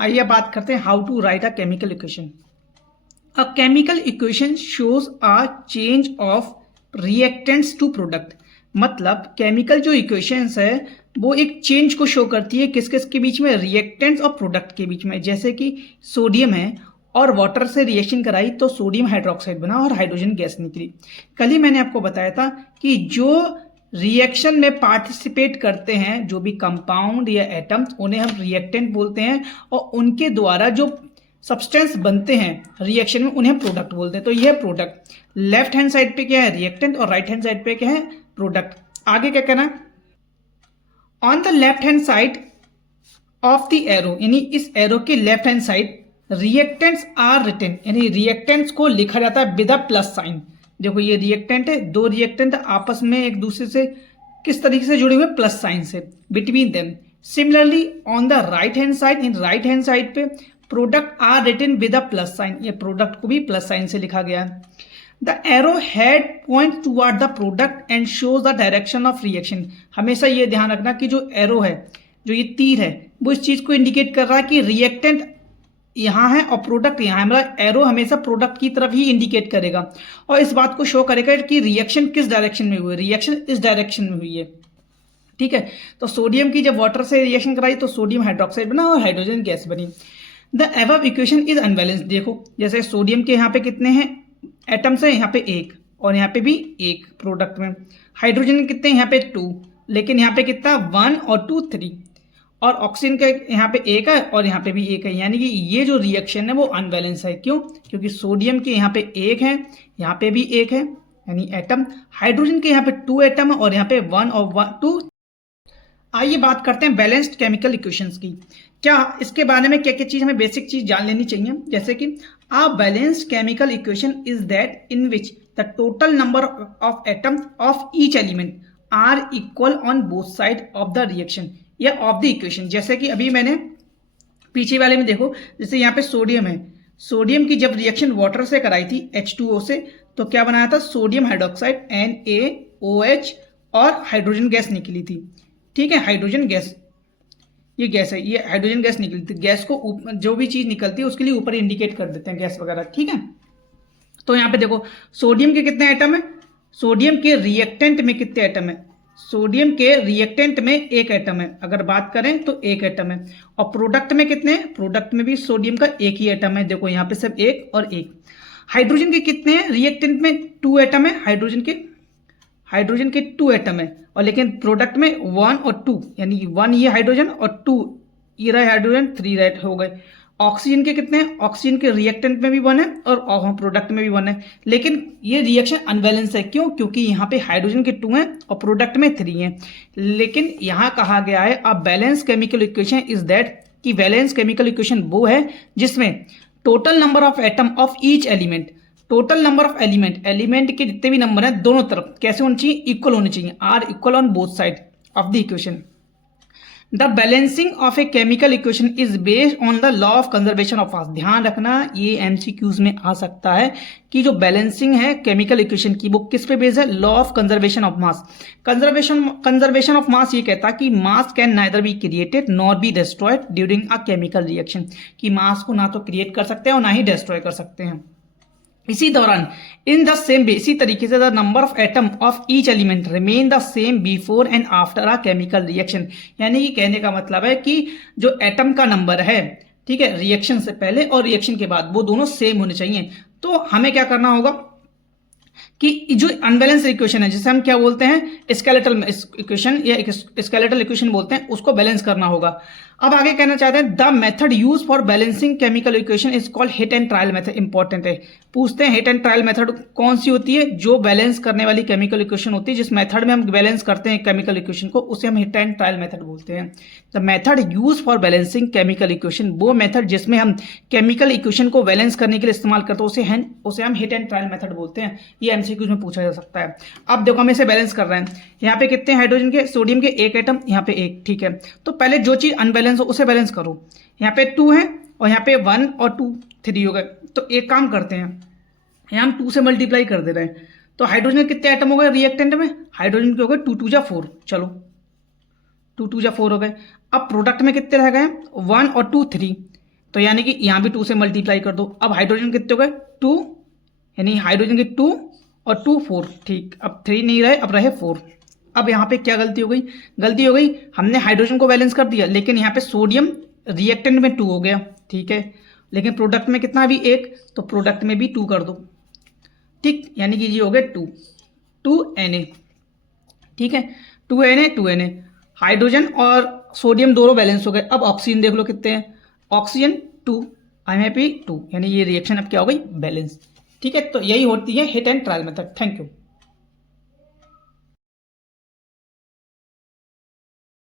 आइए बात करते हैं how to write a chemical equation. A chemical equation shows a change of reactants to product. मतलब chemical जो इक्वेशंस है वो एक चेंज को शो करती है किस किस के बीच में, रिएक्टेंट्स और प्रोडक्ट के बीच में। जैसे कि सोडियम है और वाटर से रिएक्शन कराई तो सोडियम हाइड्रोक्साइड बना और हाइड्रोजन गैस निकली। कल ही मैंने आपको बताया था कि जो रिएक्शन में पार्टिसिपेट करते हैं जो भी कंपाउंड या एटम्स उन्हें हम रिएक्टेंट बोलते हैं, और उनके द्वारा जो सब्सटेंस बनते हैं रिएक्शन में उन्हें प्रोडक्ट बोलते हैं। तो यह प्रोडक्ट लेफ्ट हैंड साइड पे क्या है, रिएक्टेंट, और राइट हैंड साइड पे क्या है, प्रोडक्ट। आगे क्या कहना, on the left hand side of the arrow, यानी इस एरो के left hand side reactants are written, यानी रिएक्टेंट्स को लिखा जाता है विद अ प्लस साइन। देखो ये रिएक्टेंट है, दो रिएक्टेंट आपस में एक दूसरे से किस तरीके से जुड़े हुए, प्लस साइन से, between them. Similarly on the right hand side, in right hand side पे product are written with a plus sign, ये प्रोडक्ट को भी प्लस साइन से लिखा गया है। The arrow head point toward the product and shows the direction of reaction. हमेशा ये ध्यान रखना कि जो एरो है, जो ये तीर है, वो इस चीज को इंडिकेट कर रहा है कि रिएक्टेंट यहाँ है और प्रोडक्ट यहाँ है। मतलब एरो हमेशा प्रोडक्ट की तरफ ही इंडिकेट करेगा और इस बात को शो करेगा कि रिएक्शन किस डायरेक्शन में हुई है, रिएक्शन इस डायरेक्शन में हुई है। ठीक है, तो सोडियम की जब वाटर से रिएक्शन कराई तो सोडियम हाइड्रोक्साइड बना और हाइड्रोजन गैस बनी। The above equation is unbalanced. देखो जैसे सोडियम के यहाँ पे कितने हैं एटम्स हैं, यहाँ पे एक और यहाँ पे भी एक प्रोडक्ट में। हाइड्रोजन कितने, यहाँ पे 2, लेकिन यहाँ पे कितना 1 और 2 3, और ऑक्सीजन का यहाँ पे एक है और यहाँ पे भी एक है। यानी कि ये जो रिएक्शन है वो अनबैलेंस है। क्यों? क्योंकि सोडियम के यहाँ पे एक है, यहाँ पे भी एक है, यानी एटम। हाइड्रोजन के यहाँ पे 2 एटम है और यहाँ पे 1 और 2। आइए बात करते हैं बैलेंस्ड केमिकल इक्वेशंस की। क्या इसके बारे में क्या क्या चीज हमें बेसिक चीज जान लेनी चाहिए, जैसे कि a balanced chemical equation is that in which the total number of atoms of each element are equal on both side of the reaction या ऑफ द इक्वेशन। जैसे कि अभी मैंने पीछे वाले में देखो, जैसे यहाँ पे सोडियम है, सोडियम की जब रिएक्शन वाटर से कराई थी H2O से, तो क्या बनाया था, सोडियम हाइड्रोक्साइड NaOH और हाइड्रोजन गैस निकली थी। ठीक है, हाइड्रोजन गैस, ये गैस है, ये हाइड्रोजन गैस निकली थी। गैस को जो भी चीज निकलती है उसके लिए ऊपर इंडिकेट कर देते हैं गैस वगैरह। ठीक है, तो यहाँ पे देखो सोडियम के कितने एटम है, सोडियम के रिएक्टेंट में कितने एटम है, सोडियम के रिएक्टेंट में एक एटम है, अगर बात करें तो एक एटम है। और प्रोडक्ट में कितने हैं, प्रोडक्ट में भी सोडियम का एक ही एटम है। देखो यहाँ पे सब एक और एक। हाइड्रोजन के कितने हैं, रिएक्टेंट में 2 एटम है, हाइड्रोजन के 2 एटम है, और लेकिन प्रोडक्ट में 1 और 2, यानी 1 ये हाइड्रोजन और 2 ये रहा हाइड्रोजन, 3 राइट हो गए। ऑक्सीजन के कितने हैं, ऑक्सीजन के रिएक्टेंट में भी 1 है और प्रोडक्ट में भी 1 है, लेकिन ये रिएक्शन अनबैलेंस है। क्यों? क्योंकि यहाँ पे हाइड्रोजन के 2 हैं और प्रोडक्ट में 3 हैं। लेकिन यहाँ कहा गया है a balance chemical equation is that, कि बैलेंस केमिकल इक्वेशन वो है जिसमें total number of atom of each element, total number of element के जितने भी नंबर हैं दोनों तरफ कैसे होने चाहिए, इक्वल होने चाहिए, are equal on both side of the equation. The balancing of a chemical equation is based on the law of conservation of mass. ध्यान रखना ये एमसीक्यूज में आ सकता है कि जो बैलेंसिंग है केमिकल इक्वेशन की वो किस पे बेस्ड है, law of conservation of mass. Conservation of मास ये कहता है कि मास can neither be created nor be destroyed during a chemical reaction, कि मास को ना तो क्रिएट कर सकते हैं और ना ही डिस्ट्रॉय कर सकते हैं। इसी दौरान इन द सेम वे, इसी तरीके से the number of atom of each element remain the same before and after a chemical reaction. यानी कि कहने का मतलब है कि जो एटम का नंबर है, ठीक है, रिएक्शन से पहले और रिएक्शन के बाद वो दोनों सेम होने चाहिए। तो हमें क्या करना होगा कि जो अनबैलेंस इक्वेशन है, जिसे हम क्या बोलते हैं, स्केलेटल इक्वेशन या स्केलेटल इक्वेशन बोलते हैं, उसको बैलेंस करना होगा। अब आगे कहना चाहते हैं the method use for balancing chemical equation is called hit and trial method. Important है, पूछते हैं हिट एंड ट्रायल मेथड कौन सी होती है, जो बैलेंस करने वाली केमिकल इक्वेशन होती है, जिस मेथड में हम बैलेंस करते हैं केमिकल इक्वेशन को, उसे हम हिट एंड ट्रायल मेथड बोलते हैं। The method use for balancing chemical equation, वो मेथड जिसमें हम केमिकल इक्वेशन को बैलेंस करने के लिए इस्तेमाल करते हैं उसे हम हिट एंड ट्रायल मेथड बोलते हैं। ये एमसीक्यूज में पूछा जा सकता है। अब देखो हम इसे बैलेंस कर रहे हैं, यहाँ पे कितने हाइड्रोजन के, सोडियम के एक एटम, यहाँ पे एक। ठीक है, तो पहले जो चीज अनबैलेंस हो उसे बैलेंस करो। यहाँ पे 2 है और यहाँ पे 1 और 2 3 हो गए। तो एक काम करते हैं, यहाँ हम 2 से मल्टीप्लाई कर दे रहे हैं, तो हाइड्रोजन कितने एटम हो गए रिएक्टेंट में, हाइड्रोजन के हो गए 2 2 जा 4, चलो 2 2 जा 4 हो गए। अब प्रोडक्ट में कितने रह गए, 1 और 2 3, तो यानी कि यहाँ भी 2 से मल्टीप्लाई कर दो। अब हाइड्रोजन कितने हो गए 2, यानी हाइड्रोजन के 2 और 2 4, ठीक। अब 3 नहीं रहे, अब रहे 4। अब यहाँ पे क्या गलती हो गई, गलती हो गई हमने हाइड्रोजन को बैलेंस कर दिया, लेकिन यहाँ पे सोडियम रिएक्टेंट में 2 हो गया, ठीक है। लेकिन प्रोडक्ट में कितना अभी 1, तो प्रोडक्ट में भी 2 कर दो, ठीक। यानी कि ये हो गए 2 Na, ठीक है। 2 Na 2 Na, हाइड्रोजन और सोडियम दोनों बैलेंस हो गए। अब ऑक्सीजन देख लो कितने हैं, ऑक्सीजन 2, MAP 2, यानी ये रिएक्शन अब क्या हो गई बैलेंस, ठीक है। तो यही होती है hit and trial method. Thank you.